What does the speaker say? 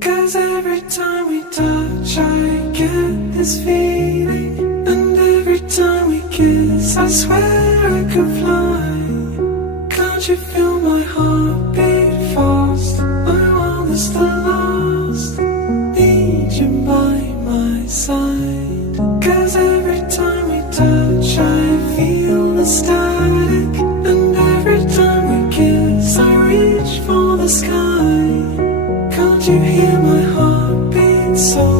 'Cause every time we touch I get this feeling, and every time we kiss I swear I could fly. Can't you feel my heart beat fast? My world is still lost, need you by my side. 'Cause every time we touch I feel the static, and every time we kiss I reach for the sky. Can't you hear my heart beat so